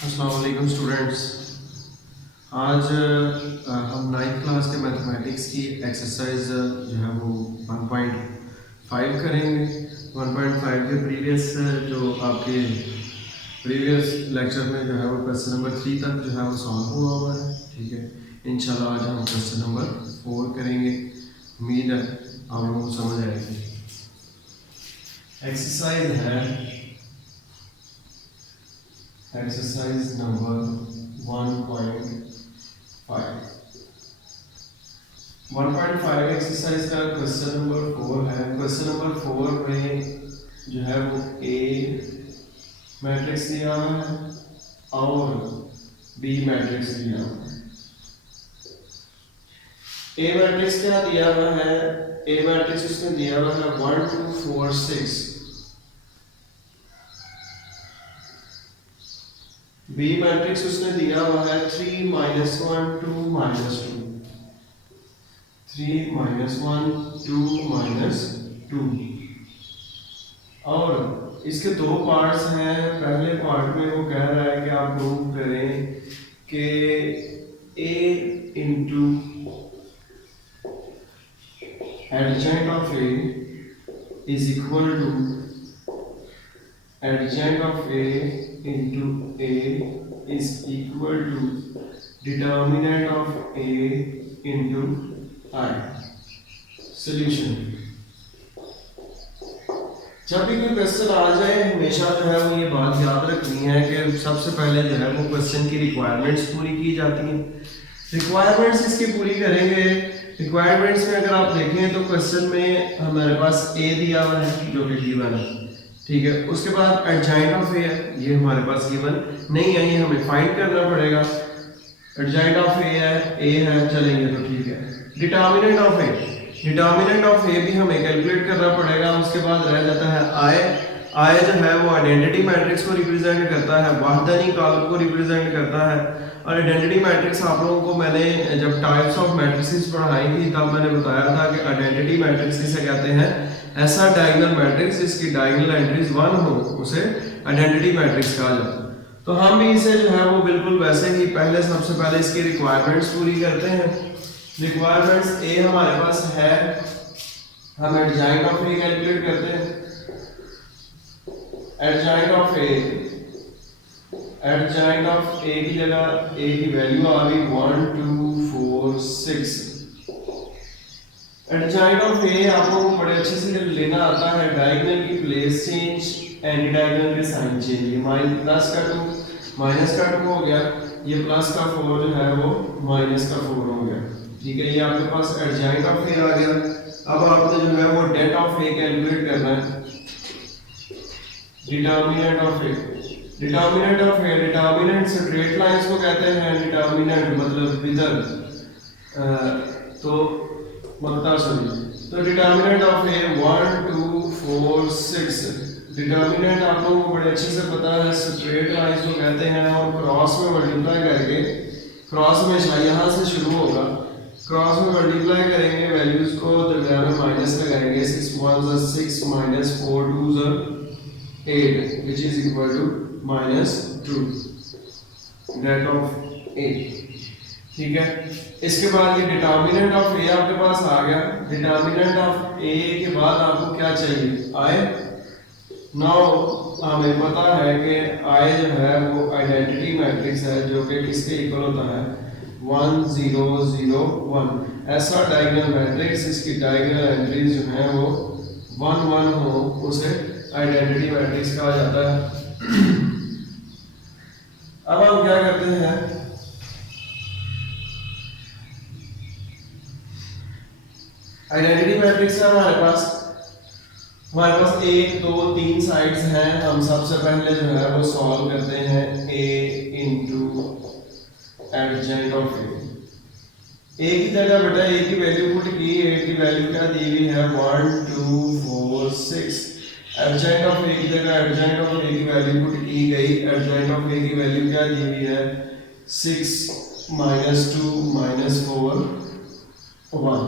अस्सलाम वालेकुम स्टूडेंट्स। आज हम 9th क्लास के मैथमेटिक्स की एक्सरसाइज जो है वो 1.5 करेंगे। 1.5 के जो आपके प्रीवियस लेक्चर में जो है वो क्वेश्चन नंबर 3 तक जो है वो सॉल्व हुआ है। ठीक है, इंशाल्लाह आज हम क्वेश्चन नंबर 4 करेंगे। उम्मीद है आप लोगों को समझ आएगी। एक्सरसाइज है एक्सरसाइज नंबर 1.5 एक्सरसाइज का क्वेश्चन नंबर 4 है। क्वेश्चन नंबर 4 में जो है वो ए मैट्रिक्स दिया हुआ है और बी मैट्रिक्स दिया हुआ है। ए मैट्रिक्स क्या दिया हुआ है? ए मैट्रिक्स उसने दिया हुआ है 1 2 4 6। बी मैट्रिक्स उसने दिया हुआ है 3 -1 2 -2। 3 -1 2 -2 और इसके दो पार्ट्स हैं। पहले पार्ट में वो कह रहा है कि आप प्रूव करें कि a into adjoint of a is equal to adjoint of a into a is equal to determinant of a into I। Solution. जब भी कोई क्वेश्चन आ जाए हमेशा जो है वो ये बात याद रखनी है कि सबसे पहले जो है वो क्वेश्चन की रिक्वायरमेंट्स पूरी की जाती हैं। रिक्वायरमेंट्स इसकी पूरी करेंगे। रिक्वायरमेंट्स में अगर आप देखें तो क्वेश्चन में हमारे पास ए दिया हुआ है जो कि गिवन है। ठीक है, उसके बाद एडजेंट ऑफ ए है, ये हमारे पास गिवन नहीं है, ये हमें फाइंड करना पड़ेगा। एडजेंट ऑफ ए है चलेंगे तो ठीक है। डिटर्मिनेंट ऑफ ए भी हमें कैलकुलेट करना पड़ेगा। उसके बाद रह जाता है आई जो है वो आइडेंटिटी मैट्रिक्स को रिप्रेजेंट करता है, वाहदानी कॉलम को रिप्रेजेंट करता है। और आइडेंटिटी मैट्रिक्स आप लोगों को मैंने जब टाइप्स ऑफ मैट्रिसेस पढ़ाई थी तब मैंने बताया था कि आइडेंटिटी मैट्रिक्स इसे कहते हैं ऐसा डायगोनल मैट्रिक्स जिसकी डायगोनल एंट्रीज 1 हो, उसे आइडेंटिटी मैट्रिक्स कहा जाता है। तो हम भी इसे जो है वो बिल्कुल वैसे ही सबसे पहले इसकी रिक्वायरमेंट्स पूरी करते हैं। रिक्वायरमेंट्स ए हमारे पास है, हम एडजेंट ऑफ ए कैलकुलेट करते हैं। एडजेंट ऑफ ए की जगह ए की वैल्यू आ गई 1 2 4 6। एडजेंट ऑफ ए आप लोगों को बड़े अच्छे से लेना आता है। डायगोनल की प्लेस चेंज, एंटी डायगोनल के साइन चेंज। ये प्लस का 2 माइनस का 2 हो गया, ये प्लस का 4 जो है वो माइनस का 4 हो गया। ठीक है, ये आपके पास एडजेंट ऑफ ए आ गया। अब आपने जो है वो det ऑफ ए कैलकुलेट करना है। डिटर्मिनेंट स्ट्रेट लाइंस को कहते हैं। डिटर्मिनेंट मतलब विदर तो डिटर्मिनेंट ऑफ ए 1 2 4 6। डिटर्मिनेंट आप लोगों को बड़े अच्छे से पता है, स्ट्रेट लाइंस को कहते हैं। और क्रॉस में मल्टीप्लाई करके, क्रॉस हमेशा यहाँ से शुरू होगा, क्रॉस में मल्टीप्लाई करेंगे वैल्यूज को, दरमियान में माइनस लगाएंगे। 6 1 6 -4 2 8 which is equal to -2 det of a। ठीक है, इसके बाद ये डिटर्मिनेंट ऑफ ए आपके पास आ गया। डिटर्मिनेंट ऑफ ए के बाद आपको क्या चाहिए? आई। नाउ हमें पता है कि आई जो है वो आइडेंटिटी मैट्रिक्स है जो कि किसके इक्वल होता है 1 0 0 1। ऐसा डायगोनल मैट्रिक्स इसकी डायगोनल एंट्रीज जो है वो 1 1 हो, उसे आइडेंटिटी मैट्रिक्स कहा जाता है। अब हम क्या करते हैं, आइडेंटिटी मैट्रिक्स है हमारे पास 1 2 3 साइड्स हैं। हम सबसे पहले जो है वो सॉल्व करते हैं a इंटू एडजेंट ऑफ ए। ए की जगह बेटा ए की वैल्यू पुट की, ए की वैल्यू क्या दी हुई है 1 2 4 6। एडजेंट ऑफ ए की जगह एडजेंट ऑफ ए की वैल्यू पुट की गई। एडजेंट ऑफ ए की वैल्यू क्या दी हुई है 6 -2 -4 1।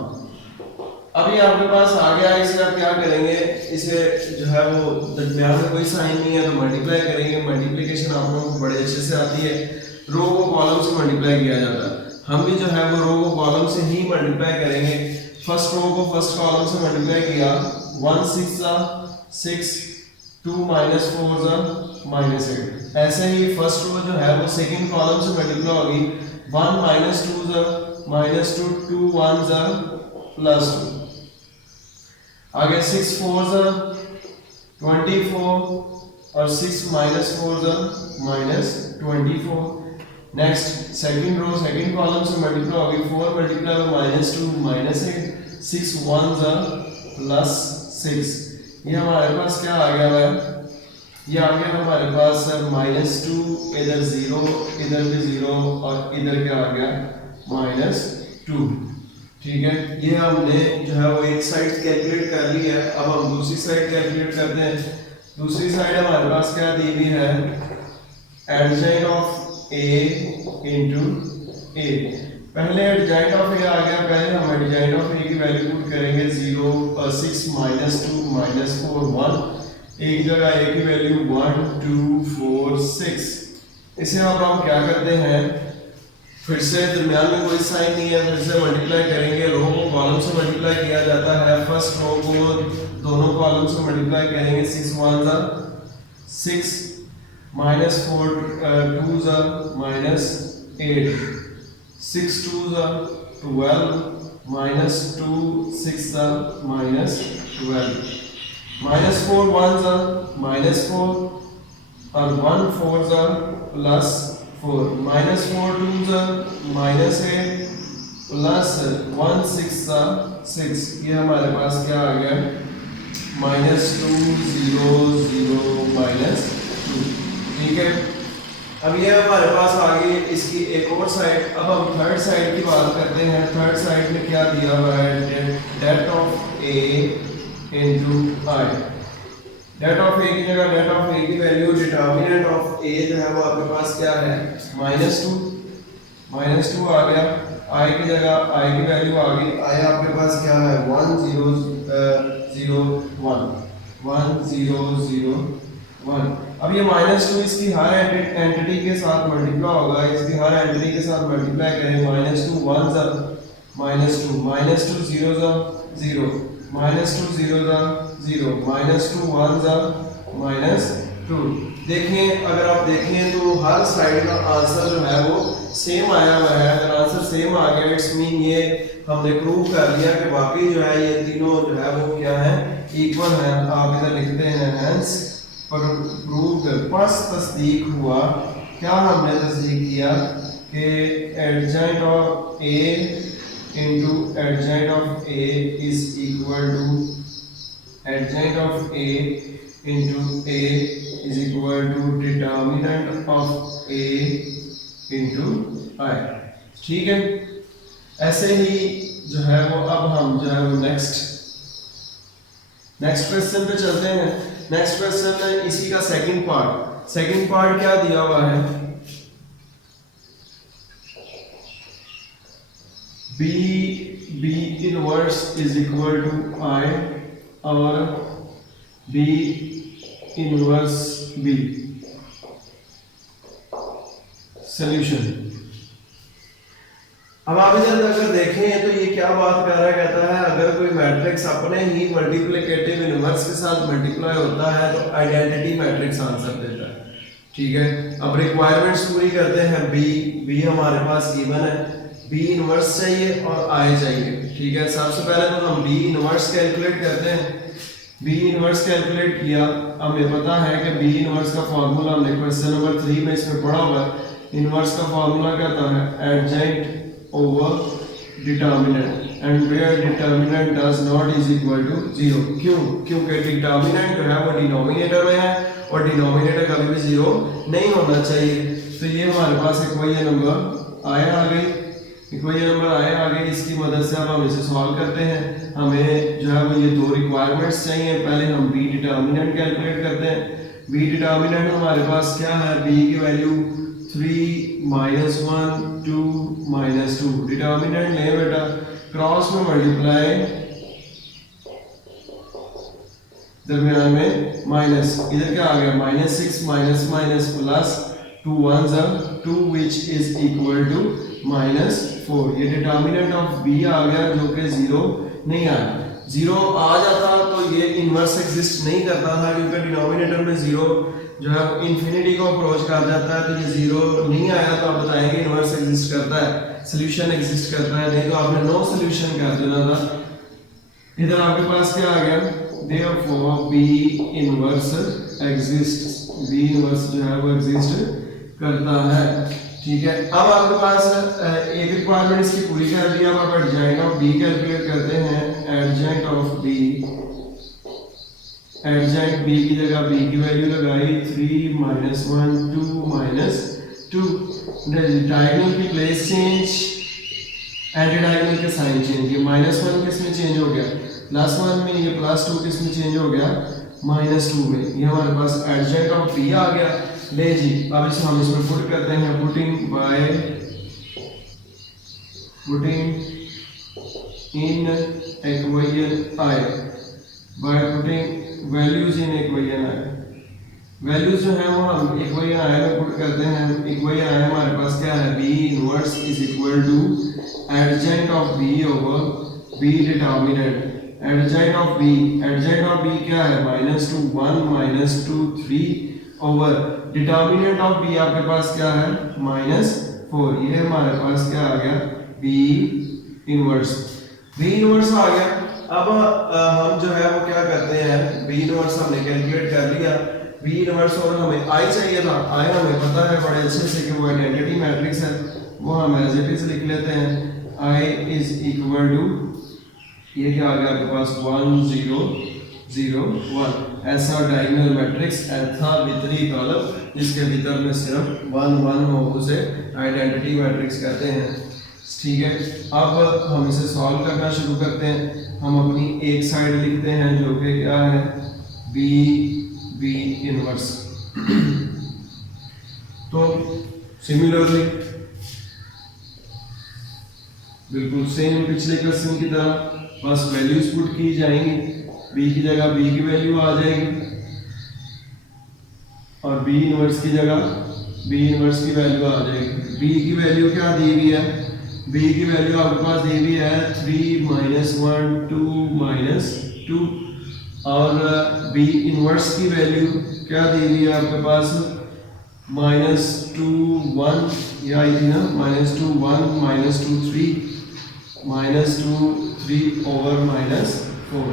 अभी आपके पास आ गया, इसे आप क्या करेंगे, इसे जो है वो दरमियान में कोई साइन नहीं है तो मल्टीप्लाई करेंगे। मल्टीप्लिकेशन आप लोगों को बड़े अच्छे से आती है, रो को कॉलम से मल्टीप्लाई किया जाता है। हम भी जो है वो रो को कॉलम से ही मल्टीप्लाई करेंगे। फर्स्ट रो को फर्स्ट कॉलम से मल्टीप्लाई किया, 1 6 6, 2 माइनस 4 माइनस 8। ऐसे ही फर्स्ट रो जो है वो सेकंड कॉलम से मल्टीप्लाई होगी, 1 माइनस 2 माइनस 2, 2 1 प्लस 2। आगे 6 4 24 और 6 minus 4 minus 24। Next second row second column से मल्टीप्लाई होगी, 4 multiply by minus 2 minus 8, 6 1 plus 6। ये हमारे पास क्या आ गया है, ये आ गया हमारे पास माइनस 2, इधर 0, इधर भी 0 और इधर क्या आ गया माइनस 2। ठीक है, ये हमने जो है वो एक साइड कैलकुलेट कर ली है। अब हम दूसरी साइड कैलकुलेट करते हैं। दूसरी साइड हमारे पास क्या दी हुई है, एडजेंट ऑफ ए इंटू ए। पहले एडजेंट ऑफ ए आ गया, पहले हम एडजेंट ऑफ ए की वैल्यू पुट करेंगे 0 और 6 माइनस 2 माइनस 4 1। एक जगह ए की वैल्यू 1 2 4 6। इसे अब हम क्या करते हैं, फिर से दरमियान में कोई साइन नहीं है, फिर से मल्टीप्लाई करेंगे। रो को कॉलम से मल्टीप्लाई किया जाता है, फर्स्ट रो को दोनों कॉलम से मल्टीप्लाई करेंगे, 6 1 6 minus 4 2 minus 8, 6 2 12 minus 2 6 minus 12, minus 4 1 minus 4 और 1 4 प्लस 4, माइनस 4 2 माइनस 8 प्लस 1 6 6। ये हमारे पास क्या आ गया, माइनस 2 0 0 माइनस 2। ठीक है, अब ये हमारे पास आ गई इसकी एक और साइड। अब हम थर्ड साइड की बात करते हैं। थर्ड साइड में क्या दिया हुआ है, det of A into I. Det of A की जगह डेट ऑफ ए की वैल्यू, डिटर्मिनेंट ऑफ ए जो है वो आपके पास क्या है माइनस 2 आ गया। आई की जगह आई की वैल्यू आ गई, आई आपके पास क्या है 1 0 0 1 1 0 0 1। अब ये माइनस 2 इसकी हर एंटिटी के साथ मल्टीप्लाई होगा, इसकी हर एंटिटी के साथ मल्टीप्लाई करें, minus 2 1 minus 2 minus 2 0 0 minus 2 0 0 minus 2 1 minus 2। देखें, अगर आप देखें तो हर साइड का आंसर जो है वो सेम आया हुआ है। अगर आंसर सेम आ गया इट्स मीन ये हमने प्रूव कर लिया कि बाकी जो है ये तीनों जो है वो क्या है इक्वल है। आप इधर लिखते हैं हेंस प्रूव्ड, बस तस्दीक हुआ। क्या हमने तस्दीक किया कि adjoint of A into adjoint of A is equal to adjoint of A into A is equal to determinant of A into I. ठीक है, ऐसे ही जो है वो अब हम जो है वो नेक्स्ट क्वेश्चन पे चलते हैं। नेक्स्ट क्वेश्चन में इसी का सेकंड पार्ट क्या दिया हुआ है, B inverse is equal to I और बी इनवर्स बी। सॉल्यूशन। अब आप इधर अगर देखें तो ये क्या बात कर रहा है, कहता है अगर कोई मैट्रिक्स अपने ही मल्टीप्लिकेटिव इनवर्स के साथ मल्टीप्लाई होता है तो आइडेंटिटी मैट्रिक्स आंसर देता है। ठीक है, अब रिक्वायरमेंट्स पूरी करते हैं। बी हमारे पास गिवन है, बी इनवर्स चाहिए और आई चाहिए। ठीक है, सबसे पहले तो हम बी इनवर्स कैलकुलेट करते हैं। बी इनवर्स कैलकुलेट किया, हमें पता है कि बी इनवर्स का फार्मूला हमने क्वेश्चन नंबर 3 में इसमें पढ़ा हुआ है। इनवर्स का फार्मूला क्या होता है, adjoint over determinant and where determinant does not is equal to 0। क्योंकि डिटर्मिनेंट जो है वो डिनोमिनेटर में है और डिनोमिनेटर कभी भी 0 नहीं होना चाहिए। तो ये हमारे पास इक्वेशन नंबर आई आ गई। इसकी मदद से अब हम इसे सॉल्व करते हैं। हमें जो है वो ये दो रिक्वायरमेंट्स चाहिए। पहले हम बी डिटर्मिनेंट कैलकुलेट करते हैं। बी डिटर्मिनेंट हमारे पास क्या है, बी की वैल्यू 3 -1 2 -2। डिटर्मिनेंट ले बेटा, क्रॉस में मल्टीप्लाई दरमियान में माइनस, इधर क्या आ गया -6 minus minus plus 2 1 2 which is equal to -4। ये डिटर्मिनेंट ऑफ बी आ गया जो कि 0 नहीं आया। 0 आ जाता तो ये इनवर्स एग्जिस्ट नहीं करता था, क्योंकि डिनोमिनेटर में 0 जो है इन्फिनिटी को अप्रोच कर जाता है। तो ये 0 नहीं आया तो आप बताएंगे इनवर्स एग्जिस्ट करता है, सोल्यूशन एग्जिस्ट करता है, नहीं तो आपने नो सोल्यूशन कर देना था। इधर आपके पास क्या आ गया, therefore B inverse exist, B inverse जो है वो एग्जिस्ट करता है। ठीक है, अब आपके पास एक रिक्वायरमेंट इसकी पूरी कर दी। अब आप एडजेंट ऑफ बी कैलकुलेट करते हैं। एडजेंट ऑफ बी, एडजेंट बी की जगह बी की वैल्यू लगाई 3 -1 2 -2। डायगोनल की प्लेस चेंज, एंटी डायगोनल के साइन चेंज। ये -1 किस में चेंज हो गया, +1 में, ये +2 किस में चेंज हो गया, -2 में। ये हमारे पास एडजेंट ऑफ बी आ गया। ले जी, अब इसे हम इसमें पुट करते हैं। Putting in equation I, by putting values in equation I. Values जो है वो हम इक्वेशन आई में पुट करते हैं। इक्वेशन आई हमारे पास क्या है, B inverse is equal to adjoint of B over B determinant. Adjoint of B क्या है, -2 1 -2 3 ओवर डिटर्मिनेंट ऑफ बी आपके पास क्या है, -4। ये हमारे पास क्या आ गया, बी इनवर्स। बी इनवर्स आ गया। अब हम जो है वो क्या करते हैं, बी इनवर्स हमने कैलकुलेट कर लिया। बी इनवर्स और हमें आई चाहिए था। आई हमें पता है बड़े अच्छे से कि वो आइडेंटिटी मैट्रिक्स है, वो हम एज इट इज लिख लेते हैं। आई इज इक्वल टू, ये क्या आ गया आपके पास, 1 0 0 1। ऐसा डायगोनल मैट्रिक्स ऐसा भीतरी कॉलम जिसके भीतर में सिर्फ 1 1 हो, उसे आइडेंटिटी मैट्रिक्स कहते हैं। ठीक है, अब हम इसे सॉल्व करना शुरू करते हैं। हम अपनी एक साइड लिखते हैं जो कि क्या है, बी इनवर्स। तो सिमिलरली बिल्कुल सेम पिछले क्वेश्चन की तरह बस वैल्यूज पुट की जाएंगी। बी की जगह बी की वैल्यू आ जाएगी और बी इनवर्स की जगह बी इनवर्स की वैल्यू आ जाएगी। बी की वैल्यू क्या दी हुई है, बी की वैल्यू आपके पास दी हुई है 3 -1 2 -2। और बी इनवर्स की वैल्यू क्या दी हुई है आपके पास, -2 1, ये आई थी ना, -2 1 -2 3 -2 3 ओवर -4।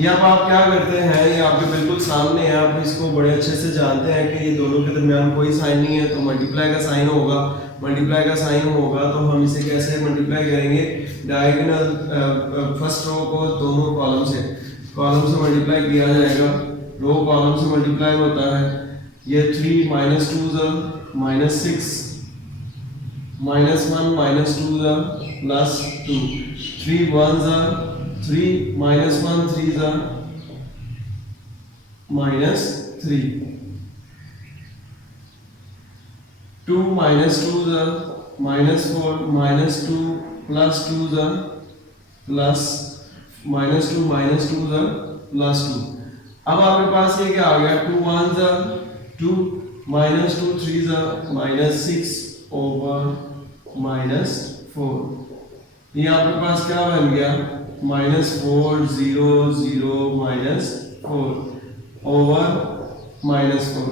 ये अब आप क्या करते हैं, ये आपके बिल्कुल सामने है, आप इसको बड़े अच्छे से जानते हैं कि ये दोनों के दरमियान कोई साइन नहीं है, तो मल्टीप्लाई का साइन होगा। मल्टीप्लाई का साइन होगा तो हम इसे कैसे मल्टीप्लाई करेंगे, डायगोनल फर्स्ट रो को दोनों कॉलम से मल्टीप्लाई किया जाएगा। रो कॉलम से मल्टीप्लाई होता है। ये 3 -2 -6 -1 -2 +2 3 1 3 -1 3 -3 2 -2 -4 -2 +2 plus -2 +2। अब आपके पास ये क्या आ गया, 2 1 2 -2 3 -6 ओवर -4। ये आपके पास क्या बन गया, -4 0 0 -4 ओवर -4।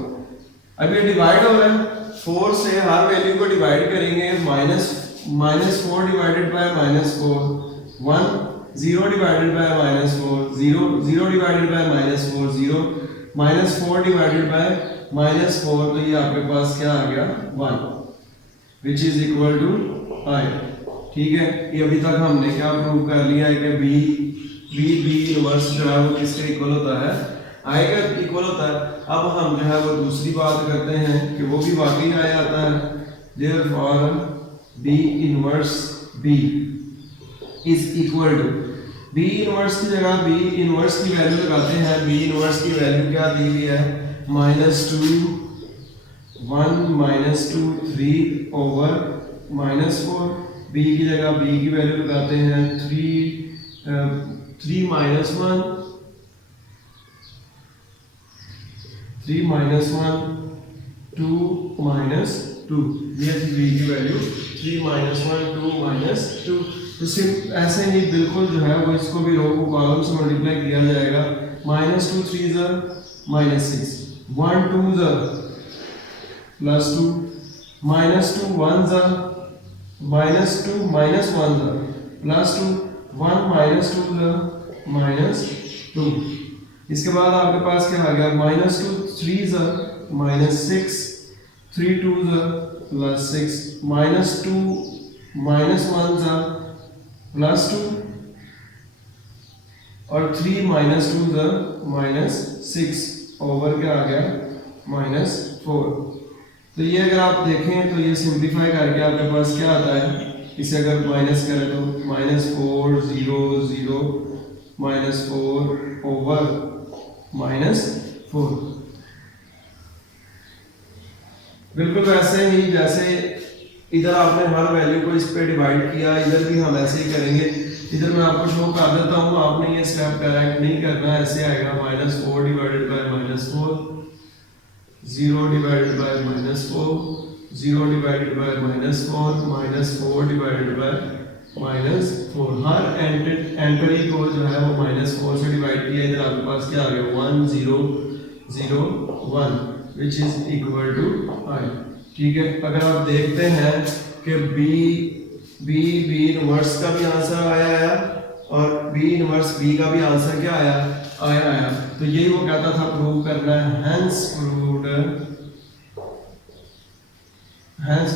अब ये डिवाइड हो रहा है, 4 से हर वैल्यू को डिवाइड करेंगे। -4 divided by -4 1, 0 divided by -4 0, 0 divided by -4 0, -4 divided by -4, तो ये आपके पास क्या आ गया 1, विच इज इक्वल टू आई। ठीक है, ये अभी तक हमने क्या प्रूव कर लिया है कि बी इनवर्स जो है वो किसके इक्वल होता है, आई का इक्वल होता है। अब हम जो है वो दूसरी बात करते हैं कि वो भी वाकई आई आता है। Therefore B inverse B is equal to, B inverse की जगह बी इनवर्स की वैल्यू लगाते हैं। बी इनवर्स की वैल्यू क्या दी हुई है, -2 1 -2 3 ओवर -4। बी की जगह बी की वैल्यू लगाते हैं 3 -1 3 माइनस 1 2 माइनस 2, ये थी b की वैल्यू 3 माइनस 1 2 माइनस 2। तो सिर्फ ऐसे ही बिल्कुल जो है वो इसको भी रो को कॉलम से मल्टीप्लाई किया जाएगा। माइनस 2 3 ज़ा माइनस 6, 1 2 ज़ा प्लस 2, माइनस 2 1 ज़ा माइनस 2 माइनस 1 ज़ा प्लस 2, 1 माइनस 2 ज़ा माइनस 2। इसके बाद आपके पास क्या आ गया, माइनस 2 3 ज़ा माइनस 6, 3 2 ज़ा प्लस 6, माइनस 2 माइनस 1 ज़ा प्लस 2 और 3 माइनस 2 ज़ा माइनस 6 ओवर क्या आ गया माइनस 4। तो ये अगर आप देखें तो ये सिंप्लीफाई करके आपके पास क्या आता है, इसे अगर माइनस करें तो माइनस 4 0 0 माइनस 4 ओवर माइनस 4। बिल्कुल वैसे ही जैसे इधर आपने हर वैल्यू को इस पे डिवाइड किया, इधर भी हम ऐसे ही करेंगे। इधर मैं आपको शो कर देता हूँ, आपने ये स्टेप डायरेक्ट नहीं करना, ऐसे आएगा minus 4 divided by minus 4, 0 divided by minus 4, 0 divided by minus 4, minus 4 divided by minus 4। Her entry को जो है वो माइनस 4 से डिवाइड किया। इधर आपके पास क्या आ गया 1 0 0 1 which is equal to i। ठीक है, अगर आप देखते हैं कि बी इनवर्स का भी आंसर आया और बी इनवर्स बी का भी आंसर क्या आया, तो यही वो कहता था प्रूव करना है। हेंस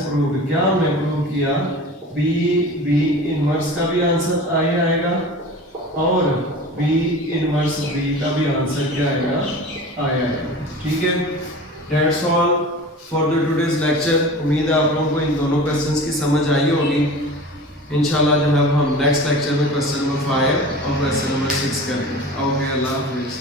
प्रूव्ड क्या हमने प्रूव किया, बी इनवर्स का भी आंसर आएगा और बी इनवर्स बी का भी आंसर क्या आएगा। ठीक है, that's all for the today's lecture. उम्मीद है आप लोगों को इन दोनों क्वेश्चंस की समझ आई होगी। इंशाल्लाह जो है हम नेक्स्ट लेक्चर में क्वेश्चन नंबर 5 और क्वेश्चन नंबर 6 करेंगे। ओके, अल्लाह हाफिज़।